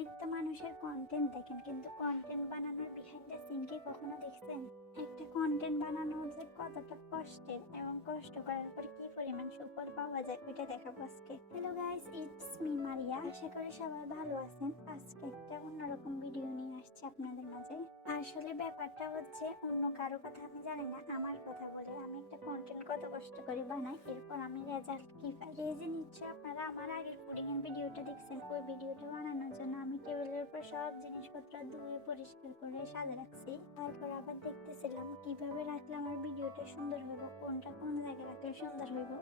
অনেক তো মানুষের কন্টেন্ট দেখেন, কিন্তু কন্টেন্ট বানানোর বিহাইন্ড দ্য সিন কি কখনো দেখছেন? একটা কন্টেন্ট বানানো যে কতটা কষ্টের এবং কষ্ট করার পর কি পরিমাণ সুফল পাওয়া যায় ওইটা দেখাবো আজকে। Hello guys, it's me Maria. আশা করি সবাই ভালো আছেন। আজকে একটা অন্যরকম ভিডিও নিয়ে আসছি আপনাদের মাঝে। আসলে ব্যাপারটা হচ্ছে অন্য কারো কথা আমি জানি না, আমার কথা বলে আমি একটা কন্টেন্ট কত কষ্ট করে বানাই, এরপর আমি রেজাল্ট কি পাই। এই যে নিশ্চয় আপনারা আমার আগের পুডিং এর ভিডিওটা দেখছেন। ওই ভিডিওটা বানানোর জন্য আমি টেবিলের উপর সব জিনিসপত্র ধুয়ে পরিষ্কার করে সাজে রাখছি। তারপর আবার দেখতেছিলাম কিভাবে রাখলে আমার ভিডিওটা সুন্দর হইব, কোনটা কোন জায়গায় রাখলে সুন্দর হইব।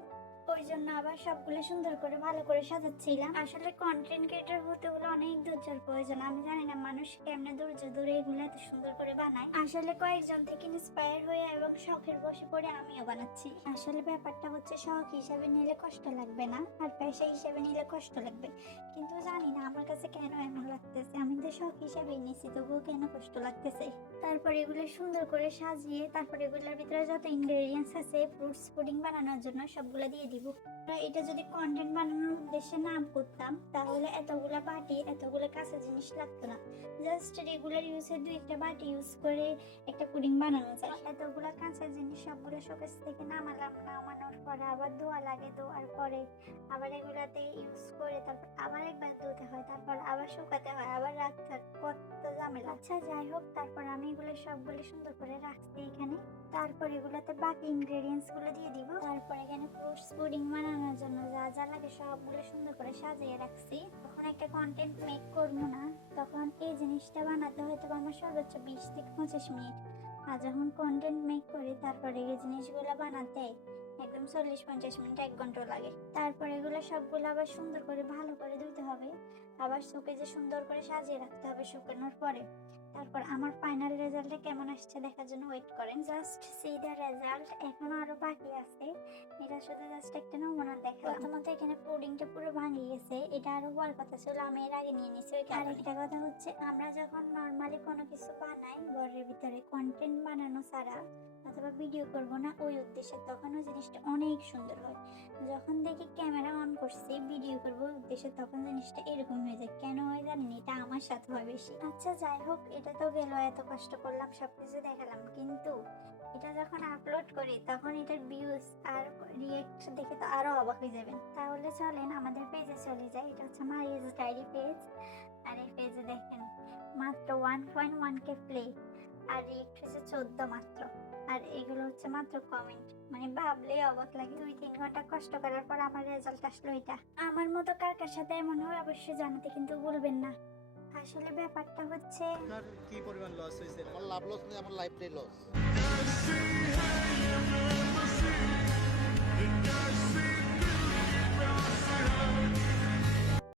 ওই জন্য আবার সবগুলো সুন্দর করে ভালো করে সাজাচ্ছিলাম। আসলে কন্টেন্ট ক্রিয়েটর হতে হলে অনেক ধৈর্যের প্রয়োজন। আমি জানি না মানুষ কেমনে ধৈর্য ধরে এগুলো এত সুন্দর করে বানায়। আসলে কয়েকজন থেকে ইন্সপায়ার হয়ে এবং শখের বসে পড়ে আমিও বানাচ্ছি। আসলে ব্যাপারটা হচ্ছে শখ হিসাবে নিলে কষ্ট লাগবে না, আর পেশা হিসাবে নিলে কষ্ট লাগবে। কিন্তু জানি না আমার কাছে কেন এমন লাগতেছে। আমি তো শখ হিসাবে নিছি, তবুও কেন কষ্ট লাগতেছে। তারপর এগুলো সুন্দর করে সাজিয়ে তারপর এগুলোর ভিতরে যত ইনগ্রেডিয়েন্টস আছে ফ্রুটস পুডিং বানানোর জন্য সবগুলো দিয়ে দিব। এটা যদি কন্টেন্ট বানানোর উদ্দেশ্যে না করতাম তাহলে এতগুলা বাটি এতগুলো কাঁচা জিনিস লাগতো না। জাস্ট রেগুলার ইউজে দুই একটা বাটি ইউজ করে একটা পুডিং বানানো যায়। এতগুলা কাঁচা জিনিস সবগুলো শোকেস থেকে নামালাম, নামানোর পরে আবার ধোয়া লাগে, ধোয়ার পরে আবার এগুলাতে ইউজ করে তারপর আবার একবার ধুতে হয়, তারপর আবার শুকাতে হয়, আবার রাখতে হয়, কত ঝামেলা। আচ্ছা যাই হোক, তারপর আমি এগুলো সবগুলো সুন্দর করে রাখছি এখানে। তারপর এগুলোতে বাকি ইনগ্রেডিয়েন্টস গুলো দিয়ে দিব। তারপর এখানে ফ্রুটস পুডিং বানানোর জন্য যা যা লাগে সবগুলো সুন্দর করে সাজিয়ে রাখছি। যখন একটা কন্টেন্ট মেক করবো না তখন এই জিনিসটা বানাতে হয়তো আমার সর্বোচ্চ 20 থেকে 25 মিনিট। আর যখন কন্টেন্ট মেক করি তারপরে এই জিনিসগুলো বানাতে একদম 40-50 মিনিট, 1 ঘন্টা লাগে। তারপর এগুলো সবগুলো আবার সুন্দর করে ভালো করে ধুতে হবে, আবার শুকে যে সুন্দর করে সাজিয়ে রাখতে হবে শুকানোর পরে। তারপর আমার ফাইনাল রেজাল্টে কেমন আসছে দেখার জন্য ওয়েট করেন। Just see the result. এখনো আরো বাকি আছে, এটা শুধু জাস্ট একটা নমুনা দেখালাম। প্রথমত এখানে পুডিংটা পুরো ভাঙে গেছে, এটা আরো হওয়ার কথা ছিল, আমি এর আগে নিয়ে নিছি। আর একটা কথা হচ্ছে, আমরা যখন নর্মালি কোনো কিছু বানাই ঘরের ভিতরে কন্টেন্ট বানানো ছাড়া অথবা ভিডিও করব না ওই উদ্দেশ্যে, তখন ওই জিনিসটা অনেক সুন্দর হয়। যখন দেখি ক্যামেরা অন করছি ভিডিও করবো উদ্দেশ্যে, তখন জিনিসটা এরকম হয়ে যায়। কেন হয় জানেন, এটা আমার সাথে হয় বেশি। আচ্ছা যাই হোক, এটা তো গেল, এত কষ্ট করলাম সবকিছু দেখালাম, কিন্তু এটা যখন আপলোড করি তখন এটার ভিউজ আর রিয়েক্ট দেখে তো আরো অবাক হয়ে যাবেন। তাহলে চলেন আমাদের পেজে চলে যাই। এটা হচ্ছে মারিয়াস ডায়েরি পেজ। আর এই পেজে দেখেন মাত্র 1.1K প্লে আর রিয়েক্ট হয়েছে 14 মাত্র। আর এগুলো হচ্ছে মাত্র কমেন্ট, মানে ভাবলে অবাক লাগে। 2-3 ঘন্টা কষ্ট করার পর আমার রেজাল্ট আসলো এটা। আমার মতো কার কার সাথে এমন হয় অবশ্যই জানাতে কিন্তু ভুলবেন না। আসলে ব্যাপারটা হচ্ছে আপনার কি পরিমাণ লস হয়েছে? আমার লাভ লস নেই, আমার লাইফটাই লস।